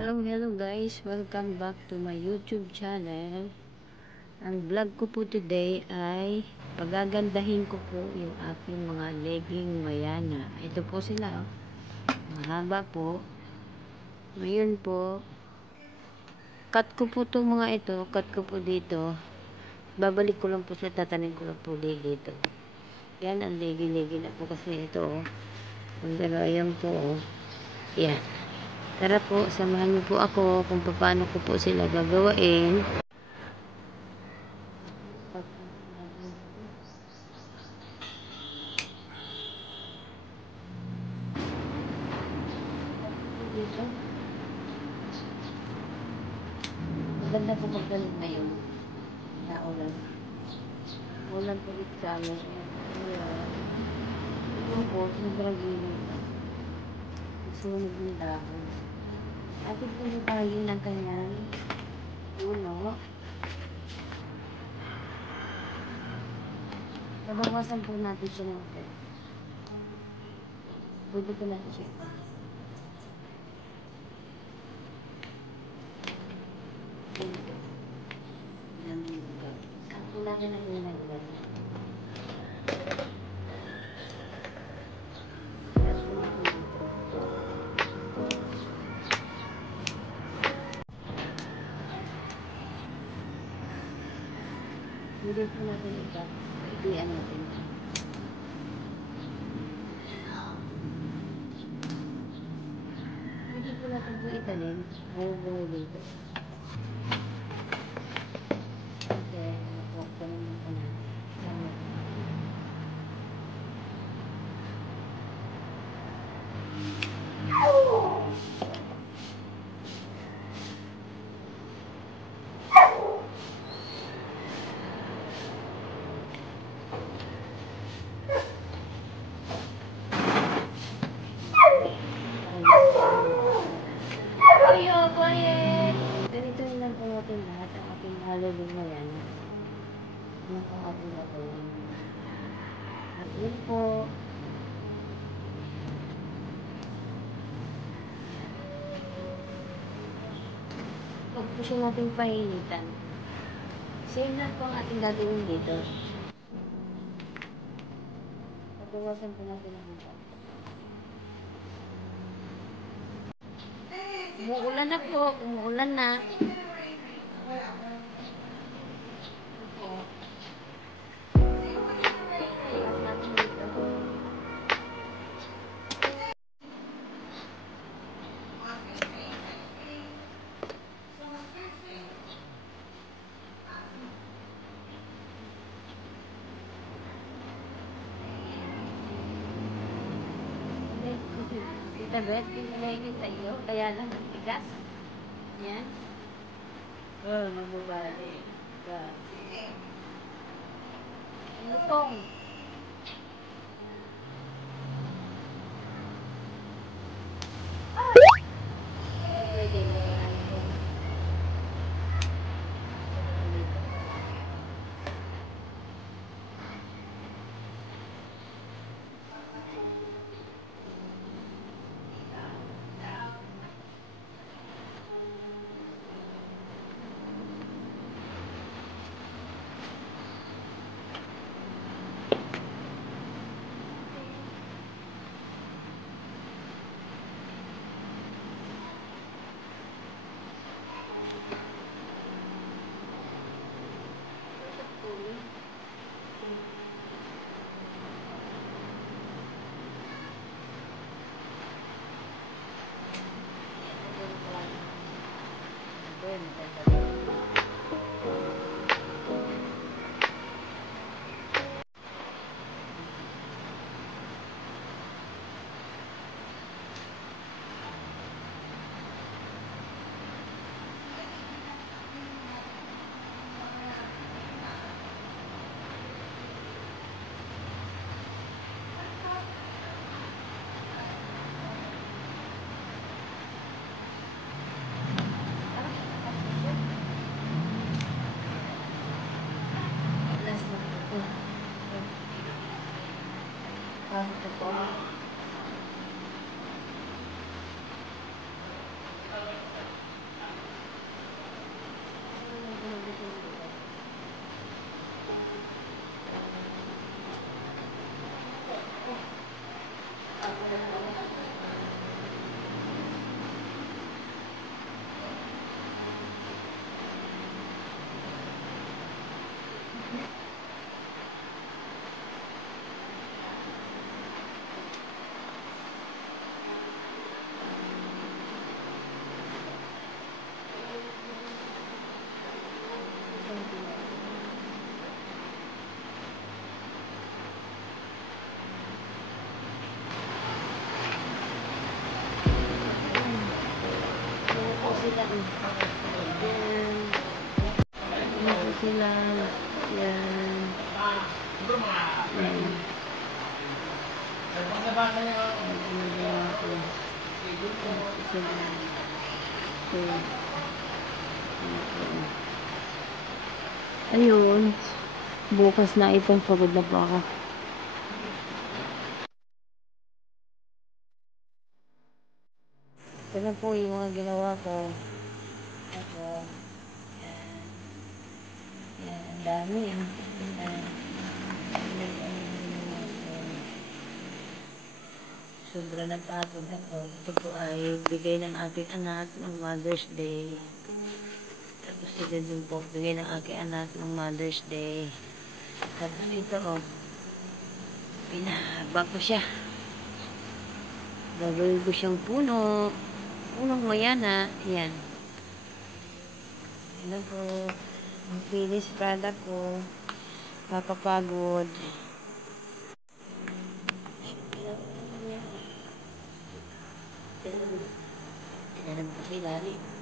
Hello guys, welcome back to my YouTube channel. Ang vlog ko po today ay pagagandahin ko po yung aking mga legging mayana. Ito po sila, oh. Mahaba po. Ngayon po, cut ko po itong mga ito, cut ko po dito. Babalik ko lang po sa tatanin ko lang po dito. Yan ang legging na po kasi ito, oh. Ang dalayan po, oh. Yan. Tara po, samahan niyo po ako kung paano ko po sila gagawain. Maganda po magdalit na yun. Naulan. Ulan po dito sa amin. Ito po, sobrang init. Sunog ng dahon. Atin po yung pahingin ng kanyang ulo. Nabawasan po natin siya ng ito. Pwede po natin siya. Ang kulaga na yun na yun. Hindi po natin iba. Idian natin. Hindi po natin po italin. Ayaw po dito. Okay. Nakuha ko naman po natin. Ganito lang po natin lahat ang ating halaling na yan. Yan po ating gagawin. At yun po. Huwag po siya natin painitan. Same lang po ang ating gagawin dito. Pagbawasan po natin ang mukha. Umuulan na po. Umuulan na. Kita bet, pinilagin sa iyo. Kaya lang nagtigas. Yan. Oh, magbabalik. Lutong. Pwede mo. sila. Yan. Yan po sila. Yan. Yan. Ayun. Bukas na ito. Pagod na po ako. Ito na po yung mga ginawa ko. Ako. Yan. Yan. Ang dami. Yan. Yan ang ginawa ko. Sobra napagod ako. Ito po ay bigay ng aking anak ng Mother's Day. Tapos ito din po, bigay ng aking anak ng Mother's Day. Tapos ito pinahaba ko siya. Gagawin ko siyang puno. Punong mayana. Yan. Ito po. Ang finished product ko. Kakapagod. Tinanong ko sa ilalim.